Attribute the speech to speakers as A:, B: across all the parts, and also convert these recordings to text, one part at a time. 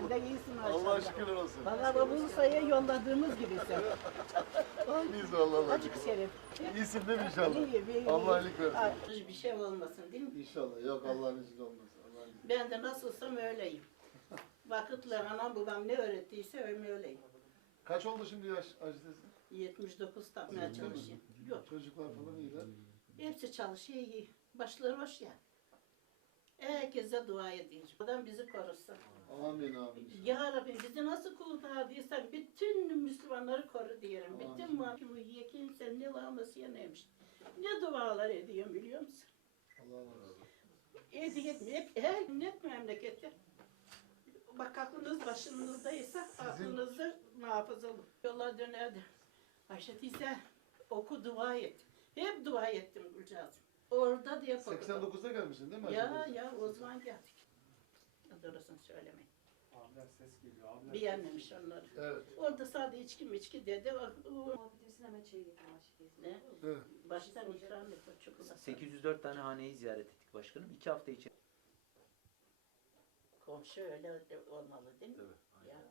A: Sen de iyisin maşallah.
B: Allah şükürler olsun.
A: Valla bu Bursa'ya yolladığımız gibisin.
B: Biz vallahi.
A: Acık şerif.
B: İyisin değil mi inşallah?
A: İyi.
B: Allah iyilik versin.
A: Ay, bir şey olmasın değil mi?
B: İnşallah. Yok Allah'ın izniyle olmaz. Allah'ın izniyle.
A: Ben de nasılsam öyleyim. Vakitle anam babam ne öğrettiyse öyleyim.
B: Kaç oldu şimdi yaş Hacı teyze?
A: 79 tapmaya çalışayım. Yok.
B: Çocuklar falan iyiler.
A: Hepsi çalışıyor iyi. Başları hoş ya. Herkese dua ediyor. Oradan bizi korusun.
B: Amin amin.
A: Ya Rabbi bizi nasıl kurtardıysan bütün Müslümanları koru diyelim. Bütün mahkumu kimse ne laması ya neymiş. Ne dualar ediyorum biliyor musun?
B: Allah razı olsun.
A: Her net memlekette. Bak aklınız başınızdaysa aklınızı muhafaza olun. Yollar dönerdi. Ayşe teyze oku dua et. Hep dua ettim Gülcağız'ım. Orada diye korktum.
B: 89'da gelmişsin değil mi Hacı teyze?
A: Ya o zaman geldik. Doğrusunu söylemeyin.
C: Abiler ses geliyor. Abiler
A: Beğenmemiş onları.
B: Evet.
A: Orada sadece içki dedi.
D: Muhabbetimsin hemen çayı getir aşık
A: Ne?
B: Evet.
A: Baştan ikram et o çikolata.
E: 804 tane haneyi ziyaret ettik başkanım. 2 hafta için.
A: Komşu öyle olmalı değil mi?
B: Evet.
A: Ya.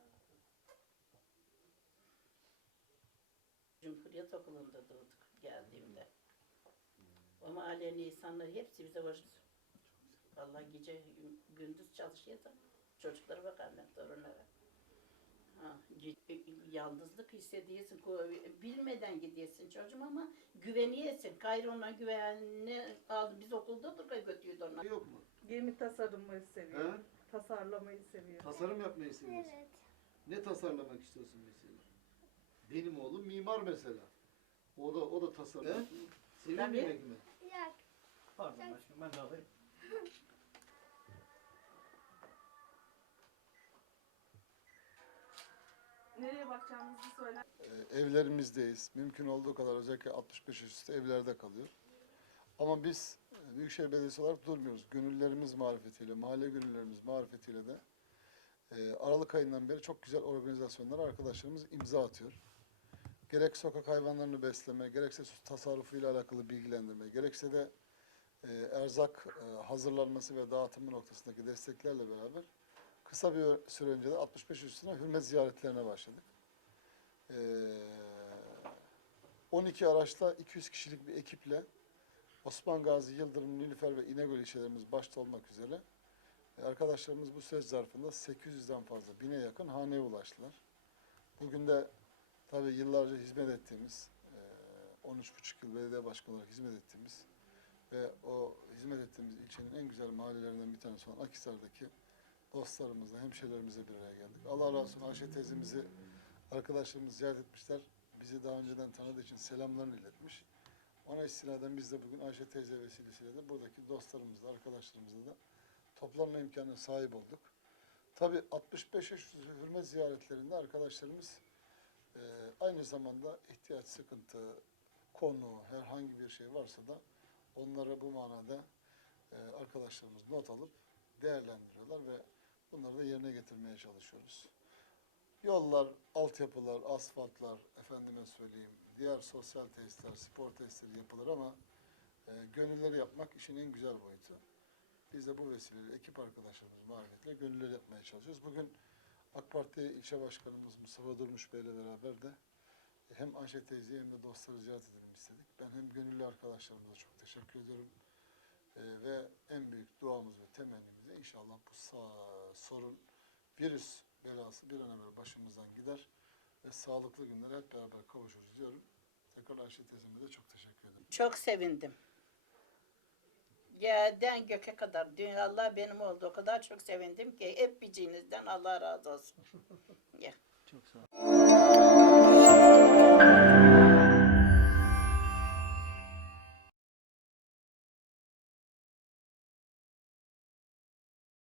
A: Cumhuriyet Okulu'nda doğduk geldiğimde. O mahallenin insanları hepsi bize hoş. Allah gece gündüz çalışıyor da çocuklara bakarlar, torunlara. Ha, yalnızlık hissediyorsun, bilmeden gidiyorsun çocuğum ama güveniyorsun. Kayrona güvenini aldı, biz okulda da götürdü onlar.
B: Yok mu?
F: Gemi tasarımı seviyor.
B: He?
F: Tasarlamayı seviyor.
B: Tasarım yapmayı seviyorsun.
G: Evet.
B: Ne tasarlamak istiyorsun mesela? Benim oğlum mimar mesela. O da tasarım. He? Seviyor
A: Tabii.
B: yemek mi?
G: Yok.
C: Pardon başkanım ben de alayım.
F: Nereye bakacağımızı söyler.
B: Evlerimizdeyiz. Mümkün olduğu kadar özellikle 65 yaş üstü evlerde kalıyor. Ama biz Büyükşehir Belediyesi olarak durmuyoruz. Gönüllerimiz marifetiyle, mahalle gönüllerimiz marifetiyle de Aralık ayından beri çok güzel organizasyonlara arkadaşlarımız imza atıyor. Gerek sokak hayvanlarını besleme, gerekse su tasarrufuyla alakalı bilgilendirme, gerekse de erzak hazırlanması ve dağıtımı noktasındaki desteklerle beraber kısa bir süre önce de 65 üstüne hürmet ziyaretlerine başladık. 12 araçla 200 kişilik bir ekiple Osman Gazi, Yıldırım, Nilüfer ve İnegöl ilçelerimiz başta olmak üzere arkadaşlarımız bu süreç zarfında 800'den fazla, 1000'e yakın haneye ulaştılar. Bugün de tabii yıllarca hizmet ettiğimiz, 13,5 yıl belediye başkanı olarak hizmet ettiğimiz ve o hizmet ettiğimiz ilçenin en güzel mahallelerinden bir tanesi olan Akhisar'daki dostlarımızla, hemşehrilerimizle bir araya geldik. Allah razı olsun Ayşe teyzemizi arkadaşlarımız ziyaret etmişler. Bizi daha önceden tanıdığı için selamlarını iletmiş. Ona istinaden biz de bugün Ayşe teyze vesilesiyle de buradaki dostlarımızla, arkadaşlarımızla da toplanma imkanına sahip olduk. Tabii 65 yaş üstü hürmet ziyaretlerinde arkadaşlarımız aynı zamanda ihtiyaç, sıkıntı, konu, herhangi bir şey varsa da onlara bu manada arkadaşlarımız not alıp değerlendiriyorlar ve bunları da yerine getirmeye çalışıyoruz. Yollar, altyapılar, asfaltlar, efendime söyleyeyim, diğer sosyal tesisler, spor tesisleri yapılır ama gönülleri yapmak işin en güzel boyutu. Biz de bu vesileyle ekip arkadaşlarımız marifetiyle gönülleri yapmaya çalışıyoruz. Bugün AK Parti ilçe başkanımız Mustafa Durmuş Bey ile beraber de hem Ayşe teyzeyi hem de dostları ziyaret edelim istedik. Ben hem gönüllü arkadaşlarımıza çok teşekkür ediyorum. Ve en büyük duamız ve temennimiz de inşallah bu sorun, virüs belası bir an evvel başımızdan gider ve sağlıklı günlere hep beraber kavuşuruz diyorum. Tekrar Ayşe teyzeme de çok teşekkür ederim.
A: Çok sevindim. Yerden göke kadar dünyalar benim oldu. O kadar çok sevindim ki hep bicinizden Allah razı olsun. Ya.
E: Çok sağ ol.